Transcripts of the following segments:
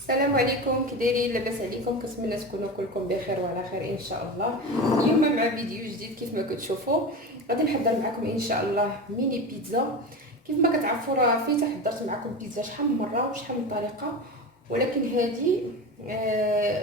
السلام عليكم، كي دايرين؟ لاباس عليكم؟ كنتمنى تكونوا كلكم بخير وعلى خير ان شاء الله. اليوم مع فيديو جديد. كيف ما كتشوفوا غادي نحضر معكم ان شاء الله ميني بيتزا. كيف ما كتعرفوا راه فايته حضرت معكم بيتزا شحال من مره وشحال من طريقه، ولكن هذه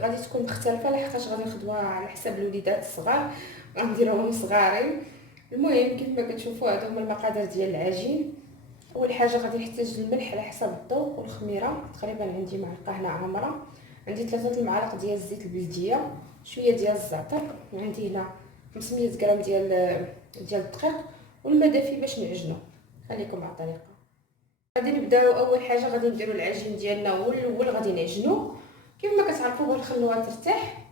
غادي تكون مختلفه لحقاش غادي نخدوها على حساب الوليدات الصغار، غنديرهم صغارين. المهم كيف ما كتشوفوا هادو هما المقادير ديال العجين. اول حاجه غادي نحتاج الملح على حسب الذوق، والخميره تقريبا عندي معلقه هنا عامره، عندي 3 المعالق ديال الزيت البلديه، شويه ديال الزعتر، عندي هنا 500 غرام ديال الدقيق، والماء دافي باش نعجنو. خليكم مع الطريقه. غادي نبداو. اول حاجه غادي نديرو العجين ديالنا، هو الاول غادي نعجنو. كيف ما كتعرفوا بغا نخلوها ترتاح،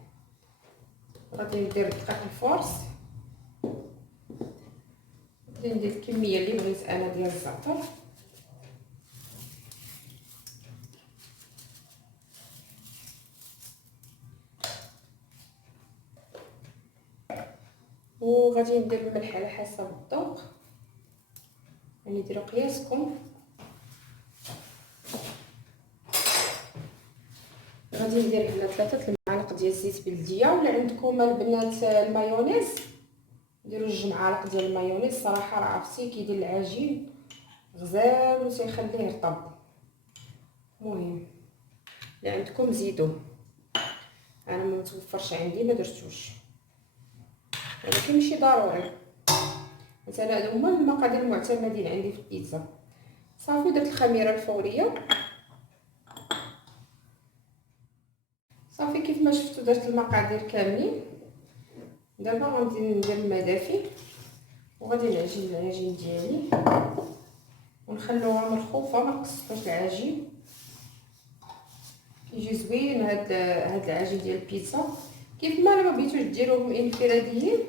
غادي ندير دقيق الفورس، غادي ندير الكميه اللي بغيت انا ديال الزعتر، وغادي ندير الملح على حسب الذوق، يعني ديروا قياسكم. غادي ندير هنا 3 المعالق ديال الزيت بلديه، ولا عندكم البنات المايونيز ديروا 2 معالق ديال المايونيز. صراحه راه عرفتي كيدير العجين غزال وتيخليه يرطب. المهم اللي عندكم زيدوه، انا ما متوفرش عندي ما درتوش، ولكن ماشي ضروري. مثلا هادو هما المقادير المعتمدين عندي في البيتزا. صافي درت الخميره الفوريه. صافي كيف ما شفتوا درت المقادير كاملين. دابا غادي ندير الماء دافي وغادي نعجن العجين ديالي ونخلوها مرخوفه، ما نقصوش العجين. يجي زوين هاد العجين ديال البيتزا. كيف ما لما بغيتوش ديروهم انفراديين،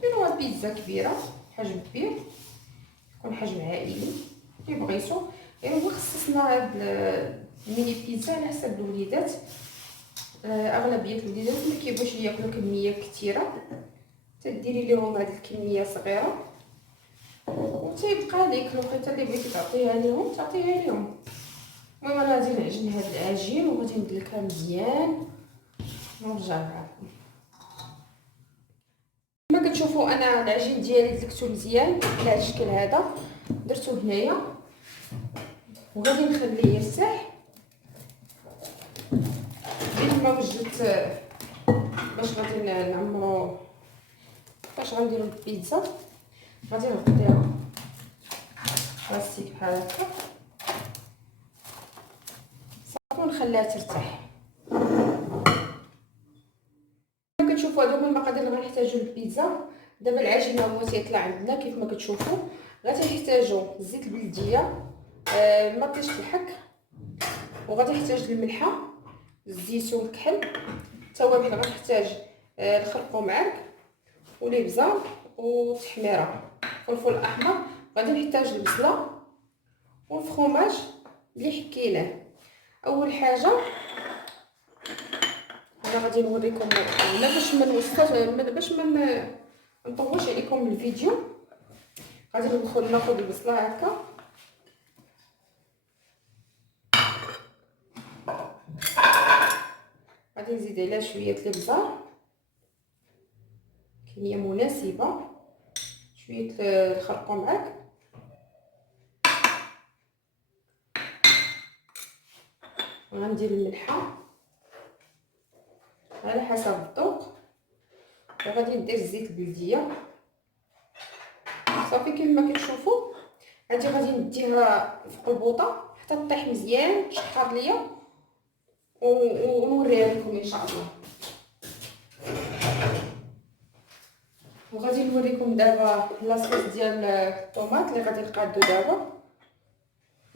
ديروها بيتزا كبيره، حجم كبير، يكون حجم عائلي كي بغيتو. هو خصصنا هاد الميني بيتزا على حسب الوليدات. اغلبيه الوليدات ما كيبغيوش ياكلوا كميه كثيره، تديري لهم هاد الكميه صغيره وتيبقى ليك الوقيته اللي بغيتي تعطيها لهم تعطيها لهم. المهم انا غادي نعجن هاد العجين وغادي ندلكها مزيان ونرجع معكم. كما كتشوفوا انا العجين ديالي دلكته مزيان بهذا الشكل هذا، درتو هنايا وغادي نخليه يرتاح. بين ما وجدت باش غادي نعمرو، باش غنديرو البيتزا غادي نغطيها بلاستيك بحال هكا صافي ونخليها ترتاح. كتشوفوا هادو هما المقادير اللي غنحتاجو للبيتزا. دابا العجين هو تيطلع عندنا كيف ما كتشوفوا. غادي نحتاجو الزيت البلديه، الماء طيش الحك، وغادي نحتاج الملحه، الزيتون، الكحل، التوابل. غنحتاج الخرق ومعرق والابزار والتحميره، فلفل احمر. غادي نحتاج البصله والفرماج اللي حكيناه. اول حاجه انا غادي نوريكم هنا باش ما نوصفوش، باش ما نطولش عليكم الفيديو. غادي ناخذ البصله هكا، غادي نزيد عليها شويه الابزار، كميه مناسبه، شويه الخرق ومعرق، وغندير الملحه على حسب الذوق، وغادي ندير الزيت البلديه. صافي كيف ما كتشوفوا هادي غادي نديها فوق البوطه حتى طيح مزيان تشحر ليا ونوريها لكم ان شاء الله. وغادي نوريكم دابا لاصوص ديال الطوماط اللي غادي نقادو دابا.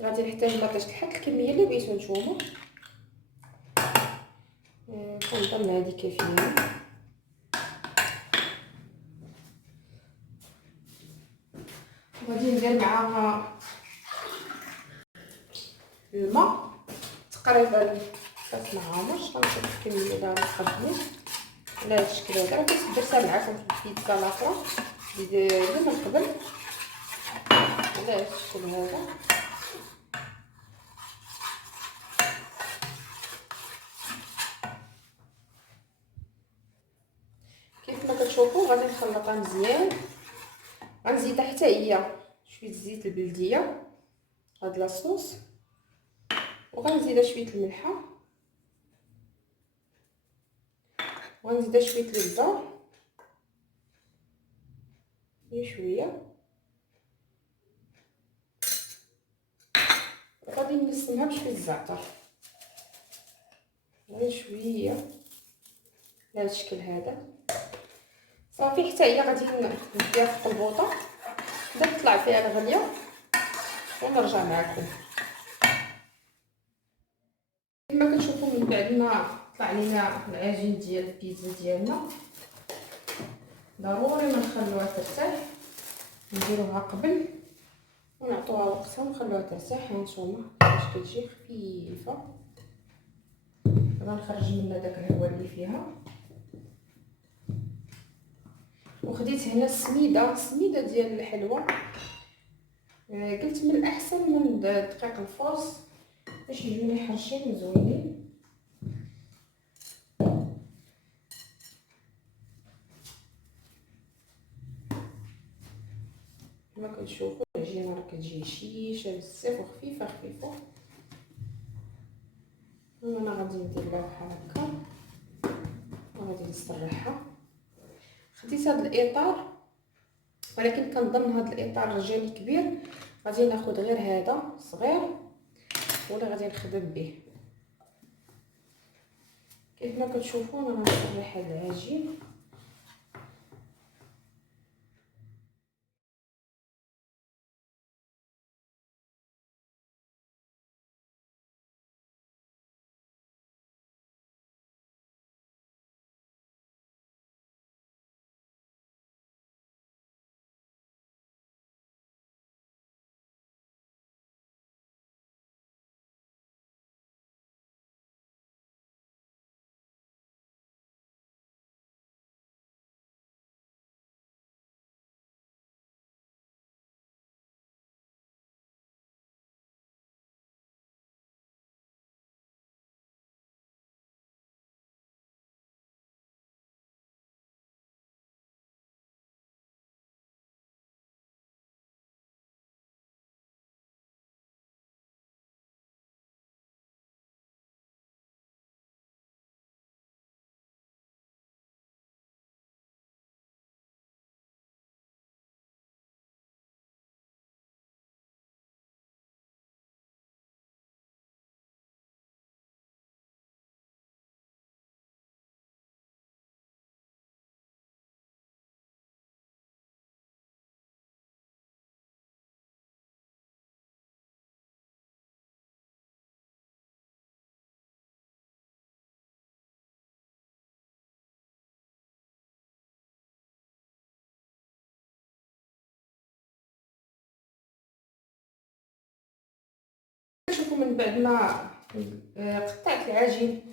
غادي نحتاج مطيش الحك الكميه اللي بغيتو نتوما، كنظن هادي كافيه. غادي ندير معاها الماء تقريبا 3 معالق. غنشوف الكميه دابا نقدمو على هاد الشكل هذا. راه كنت درتها معكم في البيتزا الاخرى اللي من قبل على هاد الشكل هذا. كتشوفوا غادي نخلطها مزيان. غنزيدها حتى هي شويه زيت البلديه هاد لاصوص، وغنزيدها شويه الملحه، وغنزيدها شويه الابزار شويه، وغادي نسمها بشويه الزعتر غير شويه على هذا الشكل هذا. صافي حتى هي غادي نديها في القلبوطه باش تطلع فيها الغليه ونرجع معكم. كما كتشوفوا من بعد ما طلع لينا العجين ديال البيتزا ديالنا، ضروري ما نخلوها ترتاح، نديروها قبل ونعطوها وقتها ونخلوها ترتاح. هانتوما باش كتجي خفيفه، غنخرج منها داك الهواء اللي فيها. وخديت هنا السميده ديال الحلوى، قلت من الاحسن من دقيق الفرص باش يجوني حرشين زوينين. كما كتشوفوا العجينه راه كتجي هشيشه بزاف وخفيفه خفيفه. وانا غادي ندير لها بحال هكا وغادي نسرحها. خديت هذا الاطار، ولكن كنظن هذا الاطار رجالي كبير، غادي ناخذ غير هذا صغير ولا غادي نخدم به. كيف ما كتشوفوا انا غنسرح هذا العجين. شوفوا من بعد ما قطعت العجين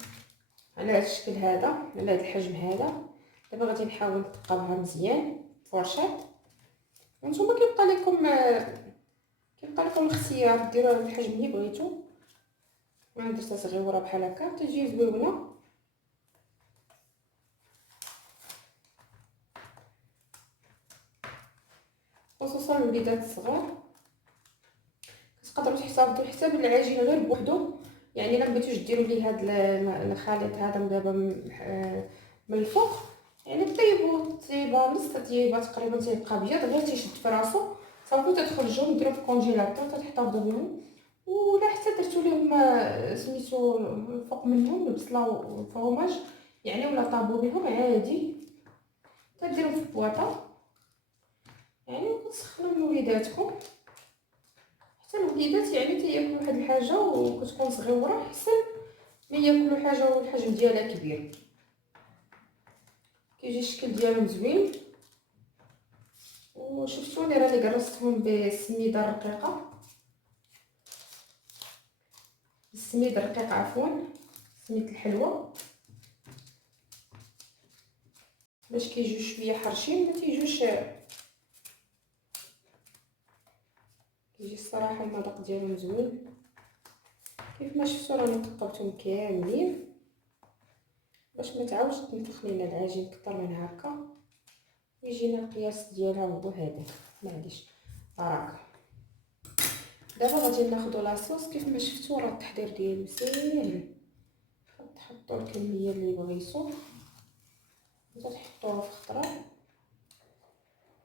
على هذا الشكل هذا، على هذا الحجم هذا، دابا غادي نحاول نثقبها مزيان فرشات. وانتم كيبقى لكم الاختيار، ديروها بالحجم اللي بغيتو. انا درتها صغيره بحال هكا تجي زوينه. خصوصا الوليدات الصغار تقدروا تحتفظوا حتى بالعجين غير بوحدو. يعني الا بغيتوش ديروا ليه هذا الخليط هذا دابا من الفوق، يعني طيبه نص طيبه تقريبا، تيبقى ابيض غير تيشد في راسو. صافي تخرجوا نديروا في الكونجيلاتور تحتفظوا بهم. ولا حتى درتو لهم سميتو فوق منهم البصله والفرماج يعني، ولا طابو بهم عادي، تديرهم في بواطه يعني وتسخنوا لوليداتكم. حتى الوليدات يعني تياكلوا واحد الحاجه وكتكون صغيره احسن ما ياكلوا حاجه والحجم ديالها كبير. كيجي الشكل ديالهم زوين. وشفتوني راني قرصتهم بالسميده الرقيقه، السميد الرقيق عفوا، سميت الحلوه، باش كيجيو شويه حرشين ما تيجوش. كيجي الصراحه المذاق ديالهم زوين. كيف ما شفتوا راني ثقبتهم كاملين باش ما تعاودش تنفخ لينا العجين كثر من هكا. يجينا القياس ديالها هو هذا. معليش راك دابا غادي ناخذ لاصوص. كيف ما شفتوا راه التحضير ديالو ساهل. تحطوا الكميه اللي بغيتو وتحطوها في خضره.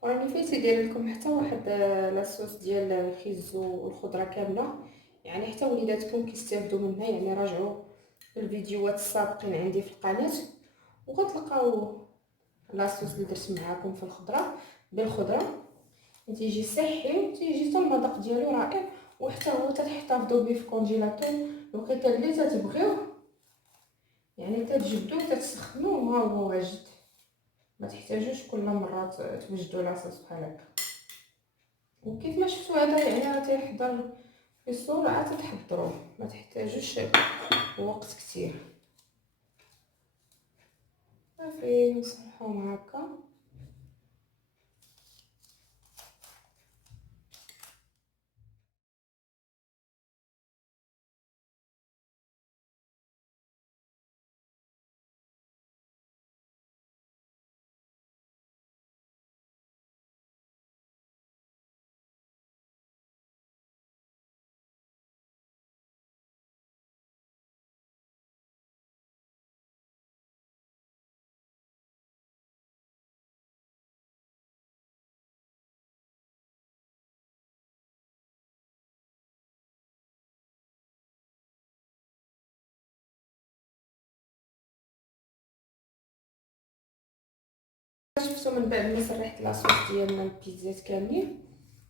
راني فايت ندير لكم حتى واحد لاصوص ديال الخيزو والخضره كامله، يعني حتى وليداتكم كيستافدوا منها. يعني راجعوا الفيديوهات السابقين عندي في القناه وغتلقاو لاصوص اللي درت معاكم في الخضره بالخضره. تيجي صحي وتيجي حتى المذاق ديالو رائع، وحتى هو تحتفظوا به في الكونجيلاتور الوقيته اللي تتبغيوه. يعني تتجبدوه تتسخنوه ما هو واجد، ما تحتاجوش كل مره توجدوا لاصوص بحال هكا. وكيف ما شفتوا هذا يعني راه تيحضر بسرعه، تتحضروه ما تحتاجوش وقت كثير. صافي نصلحوهم هكا. شفتوا من بعد ما سرحت لاصوص ديالنا البيتزات كاملين،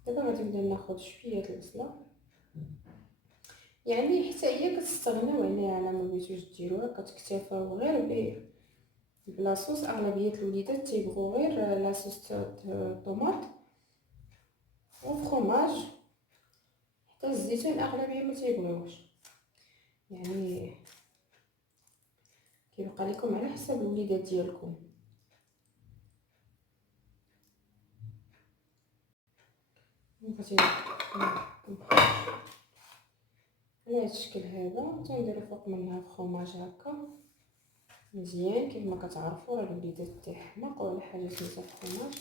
دابا غادي نبدا ناخذ شويه البصله. يعني حتى هي كتستغناو يعني على ما بغيتوش ديروها، كتكتفاو غير بلاصوص. اغلبيه الوليدات تيبغوا غير لاصوص الطوماط وفرomاج، حتى الزيتون اغلبيه ما تيبغيوش. يعني كيبقى لكم على حسب الوليدات ديالكم. غادي على هذا الشكل هذا تنديروا فوق منها فرomاج هكا مزيان. كيف ما كتعرفوا راه الوليدات تيحماقوا على حاجه سميتها فرomاج.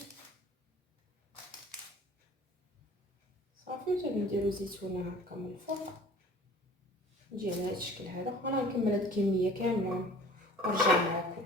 صافي وتنديروا زيتونه هكا من الفوق. نجي على هذا الشكل هذا. انا نكمل هذه الكميه كامله ونرجع معكم.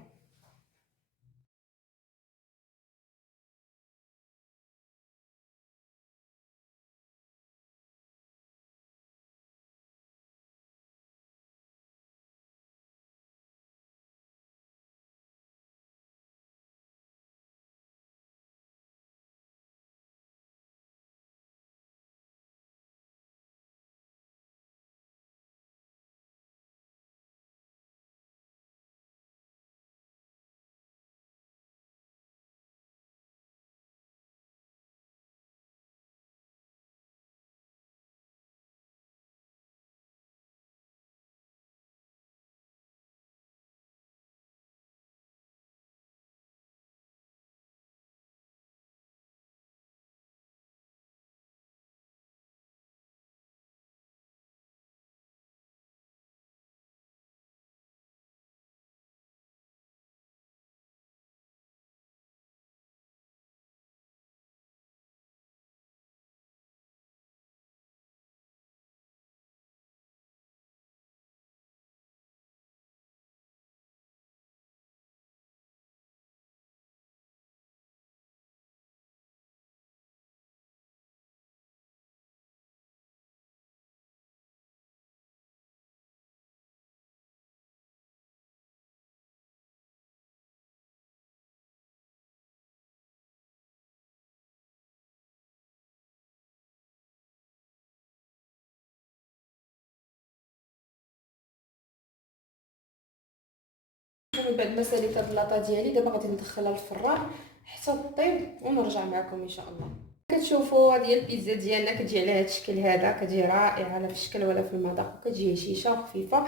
من بعد ما ساليت هاد اللاطه ديالي دابا غادي ندخلها للفران حتى طيب ونرجع معكم ان شاء الله. كتشوفوا هذه البيتزا ديالنا كتجي على هذا الشكل هذا، كتجي رائعه لا في الشكل ولا في المذاق، وكتجي هشيشه خفيفه.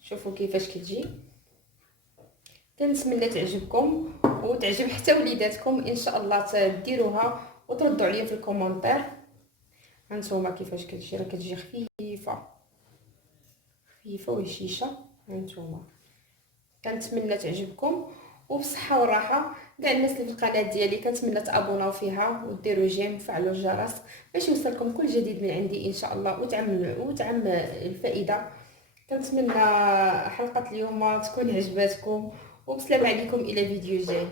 شوفوا كيفاش كتجي. كنتمنى تعجبكم وتعجب حتى وليداتكم ان شاء الله. تديروها وتردوا عليا في الكومونتير. هانتوما كيفاش كتجي، راه كتجي خفيفه خفيفه وهشيشه. هانتوما كنتمنى تعجبكم وبصحه وراحه. كاع الناس اللي في القناه ديالي كنتمنى تابوناو فيها وديروا جيم وفعلوا الجرس باش يوصلكم كل جديد من عندي ان شاء الله، وتعم الفائده. كنتمنى حلقه اليوم تكون عجباتكم، وبسلام عليكم الى فيديو جاي.